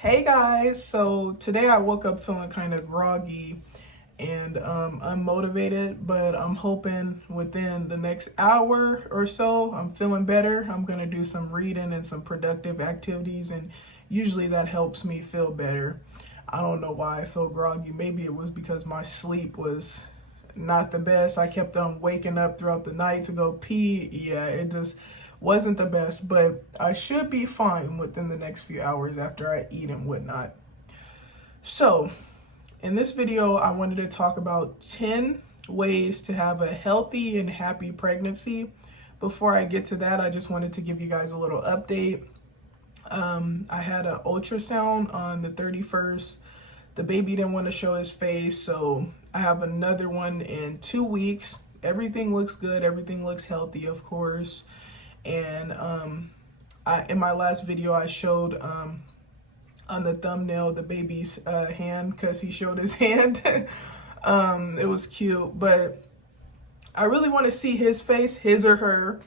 Hey guys, so today I woke up feeling kind of groggy and unmotivated, but I'm hoping within the next hour or so I'm feeling better. I'm gonna do some reading and some productive activities, and usually that helps me feel better. I don't know why I feel groggy. Maybe it was because my sleep was not the best. I kept on waking up throughout the night to go pee. Yeah, it just wasn't the best, but I should be fine within the next few hours after I eat and whatnot. So, in this video, I wanted to talk about 10 ways to have a healthy and happy pregnancy. Before I get to that, I just wanted to give you guys a little update. I had an ultrasound on the 31st. The baby didn't want to show his face, so I have another one in 2 weeks. Everything looks good. Everything looks healthy, of course. And in my last video, I showed on the thumbnail the baby's hand because he showed his hand. It was cute, but I really want to see his face, his or her.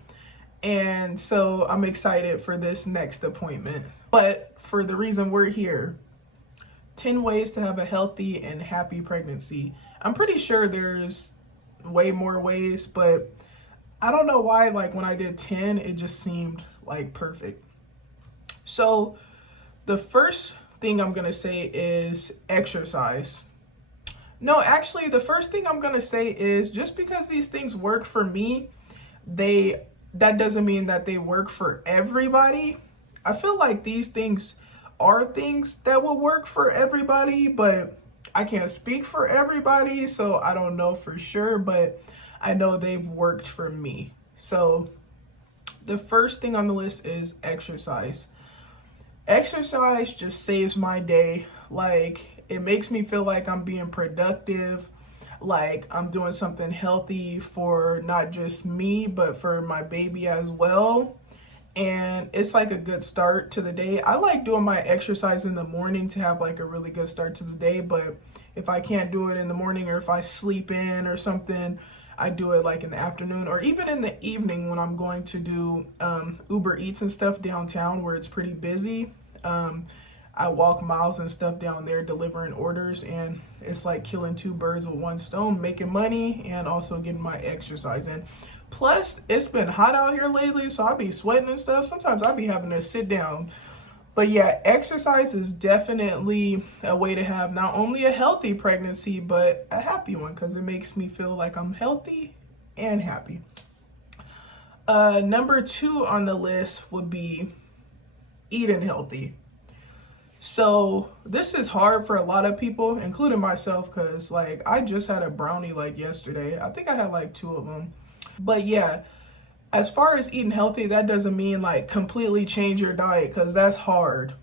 And so I'm excited for this next appointment. But for the reason we're here, 10 ways to have a healthy and happy pregnancy. I'm pretty sure there's way more ways, but I don't know why, like when I did 10, it just seemed like perfect. So the first thing I'm gonna say is exercise. No, actually, the first thing I'm gonna say is just because these things work for me, that doesn't mean that they work for everybody. I feel like these things are things that will work for everybody, but I can't speak for everybody, so I don't know for sure, but I know they've worked for me. So the first thing on the list is exercise. Exercise just saves my day. Like, it makes me feel like I'm being productive, like I'm doing something healthy for not just me, but for my baby as well. And it's like a good start to the day. I like doing my exercise in the morning to have like a really good start to the day, but if I can't do it in the morning or if I sleep in or something, I do it like in the afternoon or even in the evening when I'm going to do Uber Eats and stuff downtown where it's pretty busy. I walk miles and stuff down there delivering orders, and it's like killing two birds with one stone, making money and also getting my exercise in. Plus, it's been hot out here lately, so I be sweating and stuff. Sometimes I be having to sit down. But yeah, exercise is definitely a way to have not only a healthy pregnancy, but a happy one because it makes me feel like I'm healthy and happy. Number 2 on the list would be eating healthy. So this is hard for a lot of people, including myself, because like I just had a brownie like yesterday. I think I had like 2 of them. But yeah, as far as eating healthy, that doesn't mean like completely change your diet because that's hard.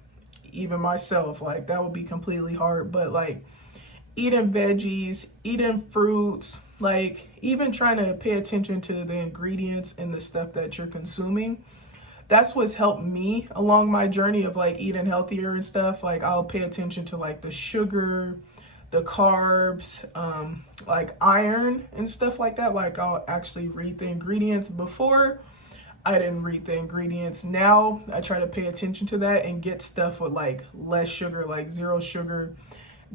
Even myself, like that would be completely hard. But like eating veggies, eating fruits, like even trying to pay attention to the ingredients and the stuff that you're consuming. That's what's helped me along my journey of like eating healthier and stuff. Like I'll pay attention to like the sugar, the carbs, like iron and stuff like that. Like I'll actually read the ingredients. Before I didn't read the ingredients. Now I try to pay attention to that and get stuff with like less sugar, like 0 sugar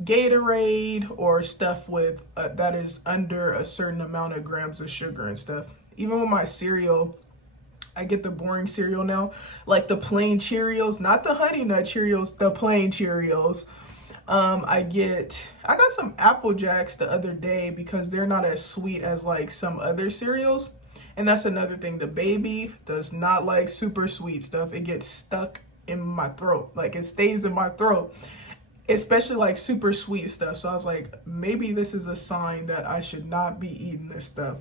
Gatorade or stuff with that is under a certain amount of grams of sugar and stuff. Even with my cereal, I get the boring cereal now, like the plain Cheerios, not the Honey Nut Cheerios, the plain Cheerios. I got some Apple Jacks the other day because they're not as sweet as like some other cereals. And that's another thing. The baby does not like super sweet stuff. It gets stuck in my throat. Like it stays in my throat, especially like super sweet stuff. So I was like, maybe this is a sign that I should not be eating this stuff.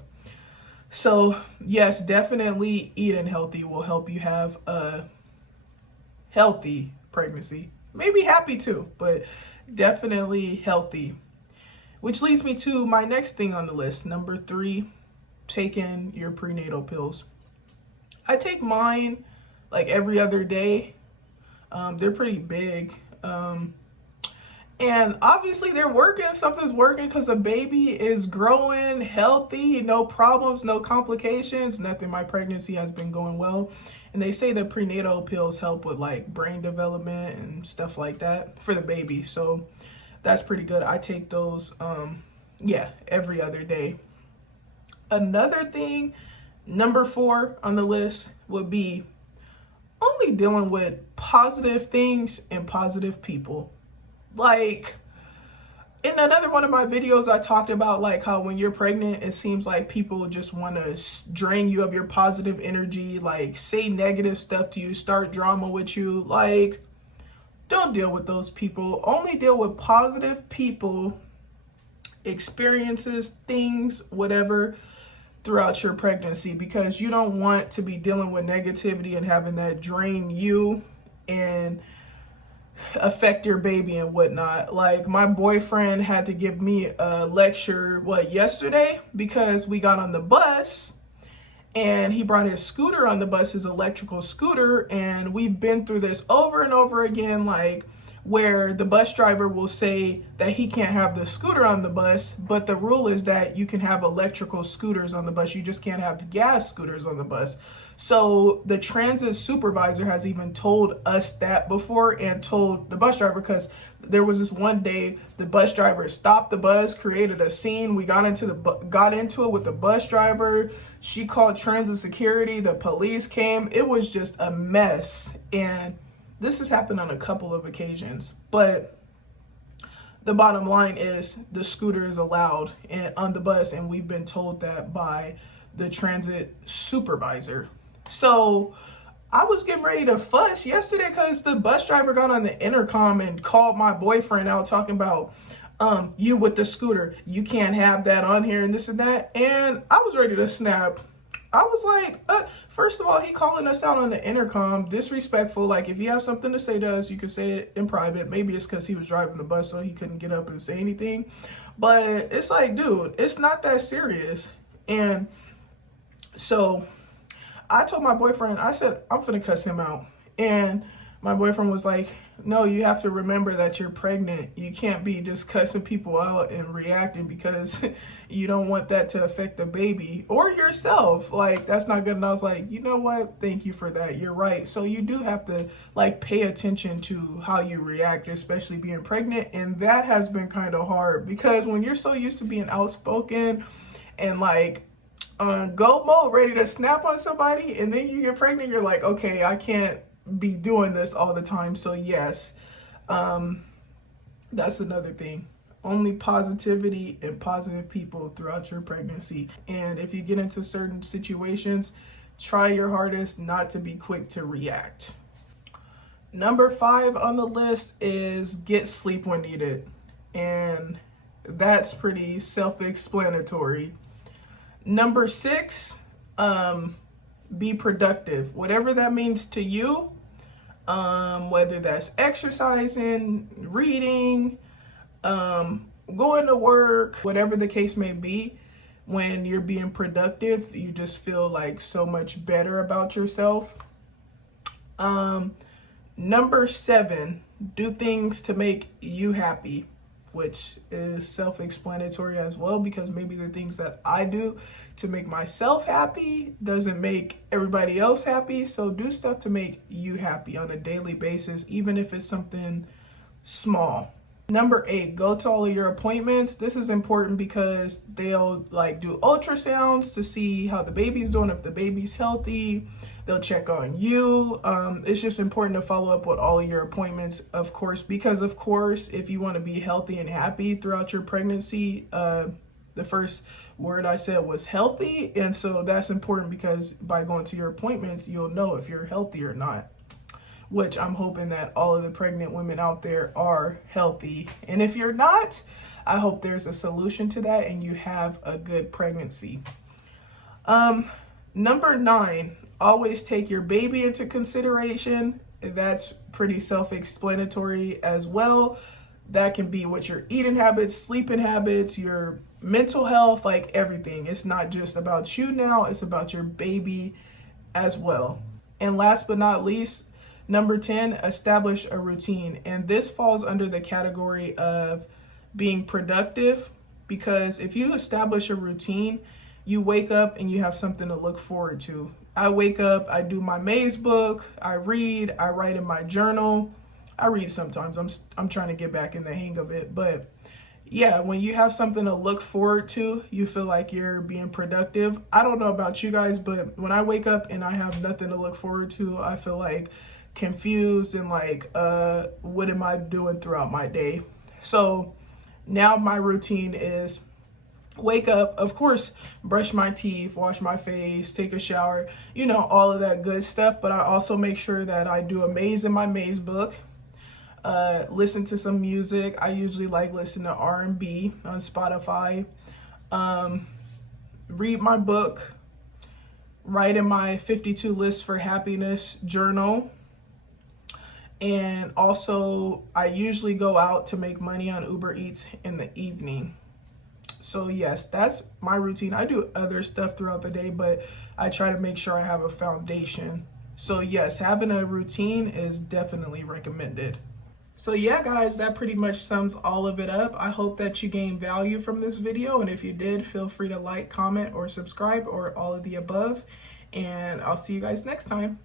So yes, definitely eating healthy will help you have a healthy pregnancy. Maybe happy too, but definitely healthy. Which leads me to my next thing on the list. Number 3, taking your prenatal pills. I take mine like every other day. They're pretty big. And obviously they're working. Something's working because the baby is growing healthy, no problems, no complications, nothing. My pregnancy has been going well. And they say the prenatal pills help with like brain development and stuff like that for the baby. So that's pretty good. I take those, yeah, every other day. Another thing, number 4 on the list would be only dealing with positive things and positive people. Like, in another one of my videos, I talked about like how when you're pregnant, it seems like people just want to drain you of your positive energy, like say negative stuff to you, start drama with you. Like, don't deal with those people. Only deal with positive people, experiences, things, whatever, throughout your pregnancy, because you don't want to be dealing with negativity and having that drain you and affect your baby and whatnot. Like, my boyfriend had to give me a lecture yesterday, because we got on the bus and he brought his scooter on the bus, his electrical scooter, and we've been through this over and over again, like where the bus driver will say that he can't have the scooter on the bus, but the rule is that you can have electrical scooters on the bus, you just can't have gas scooters on the bus. So the transit supervisor has even told us that before, and told the bus driver, because there was this one day the bus driver stopped the bus, created a scene. We got into it with the bus driver. She called transit security, the police came. It was just a mess. And this has happened on a couple of occasions, but the bottom line is the scooter is allowed on the bus, and we've been told that by the transit supervisor. So I was getting ready to fuss yesterday because the bus driver got on the intercom and called my boyfriend out, talking about you with the scooter, you can't have that on here and this and that. And I was ready to snap. I was like, first of all, he calling us out on the intercom, disrespectful. Like, if you have something to say to us, you can say it in private. Maybe it's because he was driving the bus, so he couldn't get up and say anything. But it's like, dude, it's not that serious. And so I told my boyfriend, I said, I'm finna cuss him out. And my boyfriend was like, no, you have to remember that you're pregnant. You can't be just cussing people out and reacting because you don't want that to affect the baby or yourself. Like, that's not good. And I was like, you know what? Thank you for that. You're right. So you do have to like pay attention to how you react, especially being pregnant. And that has been kind of hard, because when you're so used to being outspoken and like on go mode, ready to snap on somebody, and then you get pregnant, you're like, okay, I can't be doing this all the time. So yes, that's another thing. Only positivity and positive people throughout your pregnancy. And if you get into certain situations, try your hardest not to be quick to react. Number 5 on the list is get sleep when needed. And that's pretty self-explanatory. Number 6, be productive, whatever that means to you, whether that's exercising, reading, going to work, whatever the case may be. When you're being productive, you just feel like so much better about yourself. Number 7, do things to make you happy, which is self-explanatory as well, because maybe the things that I do to make myself happy doesn't make everybody else happy. So do stuff to make you happy on a daily basis, even if it's something small. Number 8, go to all of your appointments. This is important because they'll like do ultrasounds to see how the baby's doing, if the baby's healthy. They'll check on you. It's just important to follow up with all of your appointments, of course, because of course, if you want to be healthy and happy throughout your pregnancy, the first word I said was healthy. And so that's important, because by going to your appointments, you'll know if you're healthy or not, which I'm hoping that all of the pregnant women out there are healthy. And if you're not, I hope there's a solution to that and you have a good pregnancy. Number 9, always take your baby into consideration. That's pretty self-explanatory as well. That can be what your eating habits, sleeping habits, your mental health, like everything. It's not just about you now, it's about your baby as well. And last but not least, number 10, establish a routine. And this falls under the category of being productive, because if you establish a routine, you wake up and you have something to look forward to. I wake up, I do my maze book, I read, I write in my journal. I read sometimes. I'm trying to get back in the hang of it, but yeah, when you have something to look forward to, you feel like you're being productive. I don't know about you guys, but when I wake up and I have nothing to look forward to, I feel like confused and like, what am I doing throughout my day? So now my routine is wake up, of course, brush my teeth, wash my face, take a shower, you know, all of that good stuff. But I also make sure that I do a maze in my maze book, listen to some music. I usually like listening to R&B on Spotify, read my book, write in my 52 lists for happiness journal. And also, I usually go out to make money on Uber Eats in the evening. So yes, that's my routine. I do other stuff throughout the day, but I try to make sure I have a foundation. So yes, having a routine is definitely recommended. So yeah, guys, that pretty much sums all of it up. I hope that you gained value from this video. And if you did, feel free to like, comment, or subscribe, or all of the above. And I'll see you guys next time.